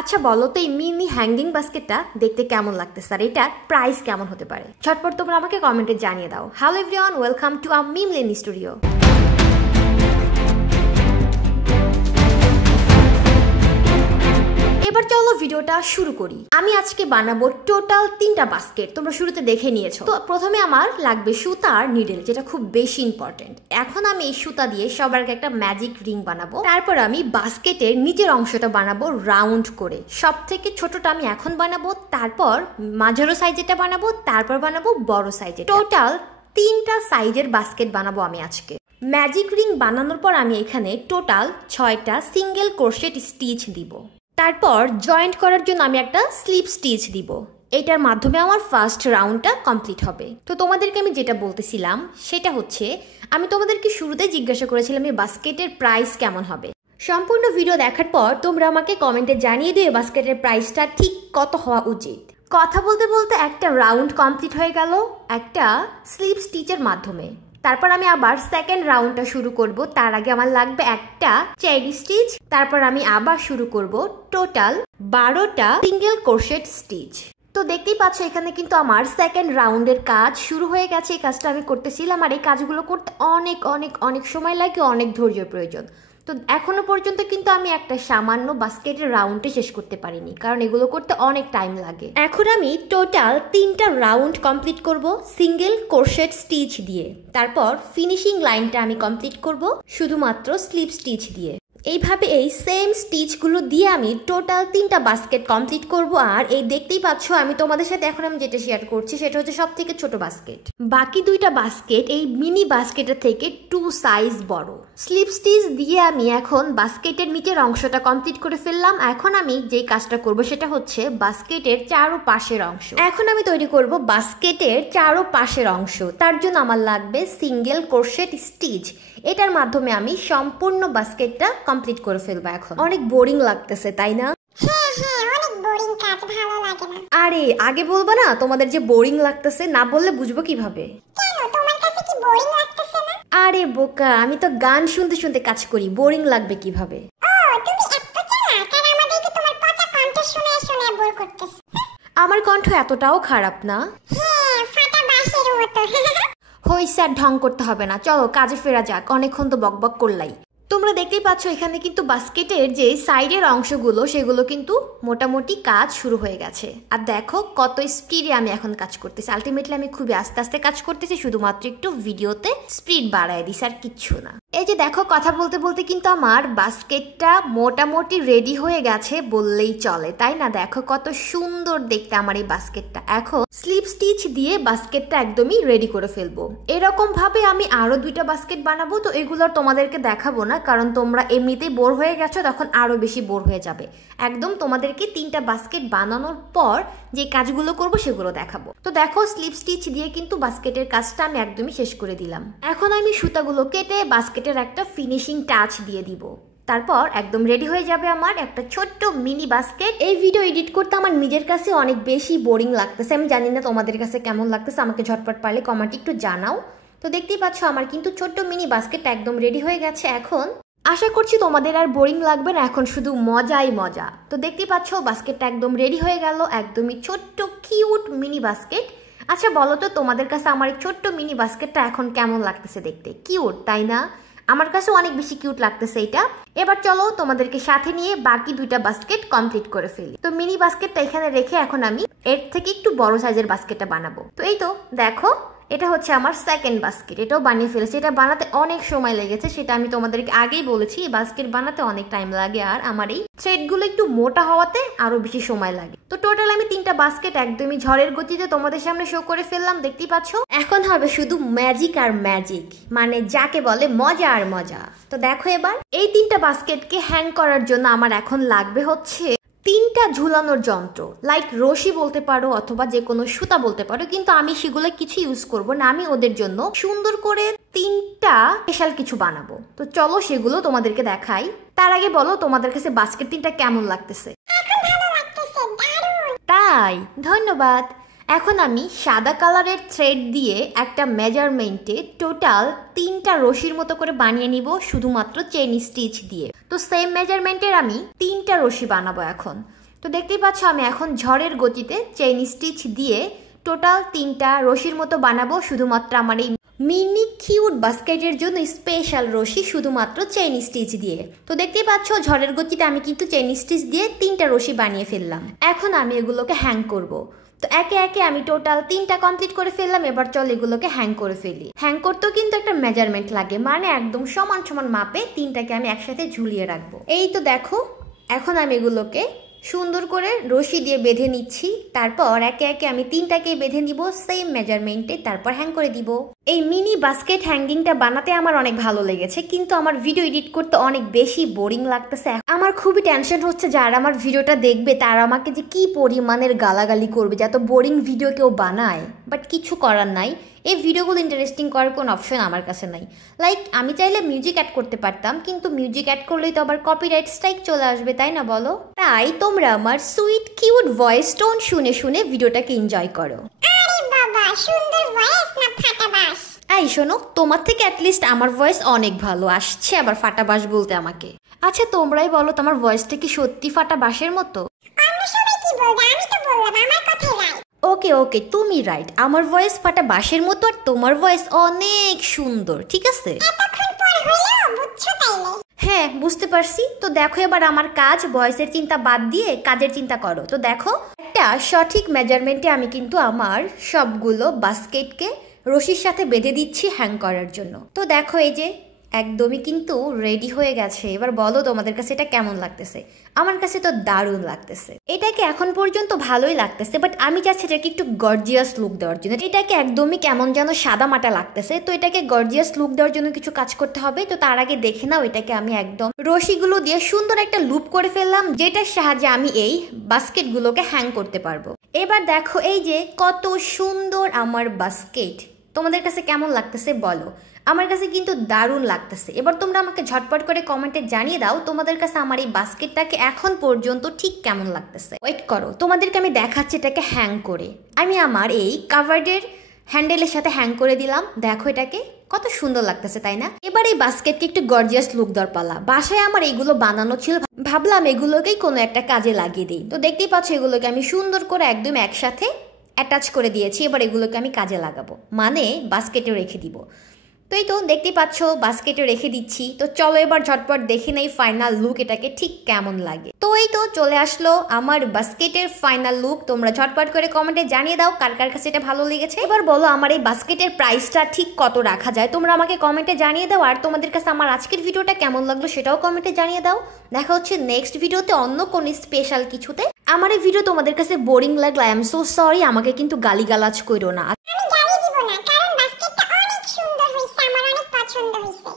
আচ্ছা বলো তো এই মিনি হ্যাঙ্গিং বাস্কেটটা দেখতে কেমন লাগতেছে আর এটার প্রাইস কেমন হতে পারে? ঝটপট তোমরা আমাকে কমেন্টে জানিয়ে দাও। Hello everyone, welcome to our মিমলেনি স্টুডিও। এবার চলো ভিডিওটা শুরু করি। আমি আজকে বানাবো টোটাল 3টা বাস্কেট। তোমরা শুরুতে দেখে নিয়েছো। তো প্রথমে আমার লাগবে সুতা আর নিডল, যেটা খুব বেশি ইম্পর্টেন্ট। এখন আমি এই সুতা দিয়ে সবার আগে একটা ম্যাজিক রিং বানাবো। তারপর আমি বাস্কেটের নিচের অংশটা বানাবো রাউন্ড করে। সব থেকে ছোটটা আমি এখন বানাবো, তারপর মাঝারো সাইজেরটা বানাবো, তারপর বানাবো বড় সাইজের। টোটাল 3টা সাইজের বাস্কেট বানাবো আমি আজকে। ম্যাজিক রিং বানানোর পর আমি এখানে টোটাল 6টা সিঙ্গেল ক্রোশেট স্টিচ দিব। তারপর জয়েন্ট করার জন্য আমি একটা স্লিপ স্টিচ দিব। এটার মাধ্যমে আমার ফার্স্ট রাউন্ডটা কমপ্লিট হবে। তো তোমাদেরকে আমি যেটা বলতেছিলাম সেটা হচ্ছে, আমি তোমাদেরকে শুরুতে জিজ্ঞাসা করেছিলাম এই বাস্কেটের প্রাইস কেমন হবে। সম্পূর্ণ ভিডিও দেখার পর তোমরা আমাকে কমেন্টে জানিয়ে দিও বাস্কেটের প্রাইসটা ঠিক কত হওয়া উচিত। কথা বলতে বলতে একটা রাউন্ড কমপ্লিট হয়ে গেল একটা স্লিপ স্টিচের মাধ্যমে। তারপর আমি আবার সেকেন্ড রাউন্ডটা শুরু করব। তার আগে আমার লাগবে একটা চেরি স্টিচ। তারপর আমি আবার শুরু করব টোটাল 12টা সিঙ্গেল ক্রোশেট স্টিচ। তো দেখতেই পাচ্ছ এখানে কিন্তু আমার সেকেন্ড রাউন্ডের কাজ শুরু হয়ে গেছে। এই কাজটা আমি করতেছিলাম আর এই কাজগুলো করতে অনেক অনেক অনেক সময় লাগে, অনেক ধৈর্যের প্রয়োজন। তো এখনো পর্যন্ত কিন্তু আমি একটা সামান্য বাস্কেটের রাউন্ডে শেষ করতে পারিনি, কারণ এগুলো করতে অনেক টাইম লাগে। এখন আমি টোটাল 3টা রাউন্ড কমপ্লিট করব সিঙ্গেল ক্রোশেট স্টিচ দিয়ে। তারপর ফিনিশিং লাইনটা আমি কমপ্লিট করব শুধুমাত্র স্লিপ স্টিচ দিয়ে। এইভাবে এই সেম স্টিচগুলো দিয়ে আমি টোটাল 3টা বাস্কেট কমপ্লিট করব। আর এই দেখতেই পাচ্ছ আমি তোমাদের সাথে এখন আমি যেটা শেয়ার করছি সেটা হচ্ছে সব থেকে ছোট বাস্কেট। বাকি 2টা বাস্কেট এই মিনি বাস্কেটের থেকে 2 সাইজ বড়। স্লিপ স্টিচ দিয়ে আমি এখন বাস্কেটের নিচের অংশটা কমপ্লিট করে ফেললাম। এখন আমি যেই কাজটা করব সেটা হচ্ছে বাস্কেটের চারোপাশের অংশ। এখন আমি তৈরি করব বাস্কেটের চারোপাশের অংশ। তার জন্য আমার লাগবে সিঙ্গেল ক্রোশেট স্টিচ। এটার মাধ্যমে আমি সম্পূর্ণ বাস্কেটটা কমপ্লিট করে ফেলবো। এখন অনেক বোরিং লাগতেছে, তাই না? হ্যাঁ অনেক বোরিং কাজ, ভালো লাগে না। আরে আগে বলবা না তোমাদের যে বোরিং লাগতেছে? না বললে বুঝবো কিভাবে? কেন, তোমার কাছে কি বোরিং লাগতেছে না? আরে বোকা, আমি তো গান শুনতে শুনতে কাজ করি, বোরিং লাগবে কিভাবে? ও তুমি এত চালাক, আর আমাদেরকে তোমার পচা কণ্ঠ শুনে শুনে বোর করতেছ। আমার কণ্ঠ এতটাও খারাপ না। হ্যাঁ, ফাটা বাঁশের মতো। হইছে, আর ঢং করতে হবে না, চলো কাজে ফেরা যাক। অনেকক্ষণ তো বকবক করলাই। তোমরা দেখতেই পাচ্ছ এখানে কিন্তু বাস্কেটের যে সাইডের অংশগুলো সেগুলো কিন্তু মোটামুটি কাজ শুরু হয়ে গেছে। আর দেখো কত স্পিডে আমি এখন কাজ করতেছি। আলটিমেটলি আমি খুবই আস্তে আস্তে কাজ করতেছি, শুধুমাত্র একটু ভিডিওতে স্পিড বাড়ায় দিছি, আর কিচ্ছু না। এই যে দেখো কথা বলতে বলতে কিন্তু আমার বাস্কেটটা মোটামুটি রেডি হয়ে গেছে বললেই চলে, তাই না? দেখো কত সুন্দর দেখতে আমার এই বাস্কেটটা। এখন স্লিপ স্টিচ দিয়ে বাস্কেটটা একদমই রেডি করে ফেলবো। এরকম ভাবে আমি আরো 2টা বাস্কেট বানাবো। তো এগুলোর তোমাদেরকে দেখাবো না, কারণ তোমরা এমনিতেই বোর হয়ে গেছো, তখন আরো বেশি বোর হয়ে যাবে। একদম তোমাদেরকে 3টা বাস্কেট বানানোর পর যে কাজগুলো করব সেগুলো দেখাবো। তো দেখো স্লিপ স্টিচ দিয়ে কিন্তু বাস্কেটের কাজটা আমি একদমই শেষ করে দিলাম। এখন আমি সুতাগুলো কেটে বাস্কেটের একটা ফিনিশিং টাচ দিয়ে দিব। তারপর একদম রেডি হয়ে যাবে আমার একটা ছোট্ট মিনি বাস্কেট। এই ভিডিও এডিট করতে আমার নিজের কাছে অনেক বেশি বোরিং লাগতেছে। আমি জানি না তোমাদের কাছে কেমন লাগতেছে, আমাকে ঝটপট পারলে কমেন্টে একটু জানাও। তো দেখতেই পাচ্ছ আমার কিন্তু ছোট্ট মিনি বাস্কেটটা একদম রেডি হয়ে গেছে। এখন আশা করছি তোমাদের আর বোরিং লাগবে না, এখন শুধু মজাই মজা। তো দেখতেই পাচ্ছ বাস্কেটটা একদম রেডি হয়ে গেল, একদমই ছোট্ট কিউট মিনি বাস্কেট। আচ্ছা বলো তো তোমাদের কাছে আমার এই ছোট্ট মিনি বাস্কেটটা এখন কেমন লাগতেছে দেখতে? কিউট, তাই না? আমার কাছে অনেক বেশি কিউট লাগতেছে এটা। এবার চলো তোমাদেরকে সাথে নিয়ে বাকি 2টা বাস্কেট কমপ্লিট করে ফেলি। তো মিনি বাস্কেটটা এখানে রেখে এখন আমি এর থেকে একটু বড় সাইজের বাস্কেটটা বানাবো। তো এই তো দেখো এটা হচ্ছে আমার সেকেন্ড বাস্কেট। এটাও বানিয়ে ফেলেছি। এটা বানাতে অনেক সময় লেগেছে, সেটা আমি তোমাদেরকে আগেই বলেছি। এই বাস্কেট বানাতে অনেক টাইম লাগে, আর আমার এই থ্রেডগুলো একটু মোটা হওয়াতে আরো বেশি সময় লাগে। তো টোটাল আমি 3টা বাস্কেট একদমই ঝড়ের গতিতে তোমাদের সামনে শো করে ফেললাম, দেখতেই পাচ্ছ। এখন হবে শুধু ম্যাজিক আর ম্যাজিক, মানে যাকে বলে মজা আর মজা। তো দেখো এবার এই 3টা বাস্কেটকে হ্যাং করার জন্য আমার এখন লাগবে হচ্ছে 3টা ঝুলানোর যন্ত্র, লাইক রশি বলতে পারো অথবা যে কোনো সুতা বলতে পারো, কিন্তু আমি সেগুলো কিছু ইউজ করব না। আমি ওদের জন্য সুন্দর করে 3টা স্পেশাল কিছু বানাবো। তো চলো সেগুলো তোমাদেরকে দেখাই। তার আগে বলো তোমাদের কাছে বাস্কেট 3টা কেমন লাগতেছে? এখন ভালো লাগতেছে, দারুণ। তাই, ধন্যবাদ। এখন আমি সাদা কালারের থ্রেড দিয়ে একটা মেজারমেন্টে টোটাল 3টা রশির মতো করে বানিয়ে নিব, শুধুমাত্র চেইন স্টিচ দিয়ে। তো সেম মেজারমেন্টের আমি 3টা রশি বানাবো এখন। তো দেখতেই পাচ্ছ আমি এখন ঝড়ের গতিতে চেইন স্টিচ দিয়ে টোটাল 3টা রশির মতো বানাবো, শুধুমাত্র আমার এই মিনি কিউট বাস্কেটের জন্য স্পেশাল রশি, শুধুমাত্র চেইন স্টিচ দিয়ে। তো দেখতেই পাচ্ছ ঝড়ের গতিতে আমি কিন্তু চেইন স্টিচ দিয়ে 3টা রশি বানিয়ে ফেললাম। এখন আমি এগুলোকে হ্যাং করব। তো একে একে আমি টোটাল 3টা কমপ্লিট করে ফেললাম। এবার চল এগুলোকে হ্যাং করে ফেলি। হ্যাং করতেও কিন্তু একটা মেজারমেন্ট লাগে, মানে একদম সমান সমান মাপে 3টাকে আমি একসাথে ঝুলিয়ে রাখবো। এই তো দেখো এখন আমি এগুলোকে সুন্দর করে রশি দিয়ে বেঁধে নিচ্ছি। তারপর একে একে আমি 3টাকে বেঁধে নিব সেম মেজারমেন্টে, তারপর হ্যাং করে দিব। এই মিনি বাস্কেট হ্যাঙ্গিংটা বানাতে আমার অনেক ভালো লেগেছে, কিন্তু আমার ভিডিও এডিট করতে অনেক বেশি বোরিং লাগতেছে। আমার খুবই টেনশন হচ্ছে যারা আমার ভিডিওটা দেখবে তারা আমাকে যে কি পরিমাণের গালাগালি করবে যে এত বোরিং ভিডিও কেউ বানায়। বাট কিছু করার নাই, এই ভিডিওগুলো ইন্টারেস্টিং করার কোনো অপশন আমার কাছে নাই। লাইক আমি চাইলে মিউজিক অ্যাড করতে পারতাম, কিন্তু মিউজিক অ্যাড করলেই তো আবার কপিরাইট স্ট্রাইক চলে আসবে, তাই না বলো? তাই তোমরা আমার সুইট কিউট ভয়েস টোন শুনে শুনে ভিডিওটাকে এনজয় করো। আরে বাবা, সুন্দর ভয়েস না ফাটা বাস? এই শোনো, তোমার থেকে অ্যাটলিস্ট আমার ভয়েস অনেক ভালো আসছে, আবার ফাটা বাস বলতে আমাকে। আচ্ছা তোমরাই বলো, তোমার ভয়েসটা কি সত্যি ফাটা বাসের মতো? আমরা সবাই কি বলবো, আমি তো বললাম আমার কথাই রাইট। ওকে ওকে, তুমি রাইট, আমার ভয়েস ফাটা বাসের মতো আর তোমার ভয়েস অনেক সুন্দর, ঠিক আছে? এতক্ষণ পর হইলো বুঝছো তাইলে? হ্যাঁ বুঝতে পারছি। তো দেখো এবার আমার কাজ ভয়েসের চিন্তা বাদ দিয়ে কাজের চিন্তা করো। তো দেখো একটা সঠিক মেজারমেন্টে আমি কিন্তু আমার সবগুলো বাস্কেটকে রশির সাথে বেঁধে দিচ্ছি হ্যাং করার জন্য। তো দেখো এই যে একদমই কিন্তু রেডি হয়ে গেছে। এবার বলো তোমাদের কাছে এটা কেমন লাগতেছে? আমার কাছে তো দারুণ লাগতেছে। এটাকে এখন পর্যন্ত ভালোই লাগতেছে, বাট আমি চাচ্ছি এটাকে একটু গর্জিয়াস লুক দেওয়ার জন্য। এটাকে একদমই কেমন যেন সাদা মাটা লাগতেছে, তো এটাকে গর্জিয়াস লুক দেওয়ার জন্য কিছু কাজ করতে হবে। তো তার আগে দেখে নাও, এটাকে আমি একদম রশিগুলো দিয়ে সুন্দর একটা লুপ করে ফেললাম, যেটার সাহায্যে আমি এই বাস্কেটগুলোকে হ্যাং করতে পারবো। এবার দেখো এই যে কত সুন্দর আমার বাস্কেট, তোমাদের কাছে কেমন লাগতেছে বলো? আমার কাছে কিন্তু দারুণ লাগতেছে। এবার তোমরা আমাকে ঝটপট করে কমেন্টে জানিয়ে দাও তোমাদের কাছে আমার এই বাস্কেটটাকে এখন পর্যন্ত ঠিক কেমন লাগতেছে। ওয়েট করো, তোমাদেরকে আমি দেখাচ্ছি এটাকে হ্যাং করে। আমি আমার এই কাভার্ডের হ্যান্ডেলের সাথে হ্যাং করে দিলাম। দেখো এটাকে কত সুন্দর লাগতেছে, তাই না? এবার এই বাস্কেটকে একটু গর্জিয়াস লুক দেওয়ার পালা। বাসায় আমার এইগুলো বানানো ছিল, ভাবলাম এগুলোকেই কোনো একটা কাজে লাগিয়ে দিই। তো দেখতেই পাচ্ছ এগুলোকে আমি সুন্দর করে একদম একসাথে অ্যাটাচ করে দিয়েছি। এবার এগুলোকে আমি কাজে লাগাবো, মানে বাস্কেটে রেখে দিব। তো এই তো দেখতেই পাচ্ছ বাস্কেটে রেখে দিচ্ছি। তো চলো এবার ঝটপট দেখে নেই ফাইনাল লুক এটাকে ঠিক কেমন লাগে। তো এই তো চলে আসলো আমার বাস্কেটের ফাইনাল লুক। তোমরা ঝটপট করে কমেন্টে জানিয়ে দাও কার কার কাছে এটা ভালো লেগেছে। এবার বলো আমার এই বাস্কেটের প্রাইসটা ঠিক কত রাখা যায়, তোমরা আমাকে কমেন্টে জানিয়ে দাও। আর তোমাদের কাছে আমার আজকের ভিডিওটা কেমন লাগলো সেটাও কমেন্টে জানিয়ে দাও। দেখা হচ্ছে নেক্সট ভিডিওতে অন্য কোন স্পেশাল কিছুতে। আমার এই ভিডিও তোমাদের কাছে বোরিং লাগলো, আই এম সো সরি, আমাকে কিন্তু গালিগালাজ করো না। আমি গালি দিব না, কারণ বাস্কেটটা অনেক সুন্দর হয়েছে, আমার অনেক পছন্দ হয়েছে।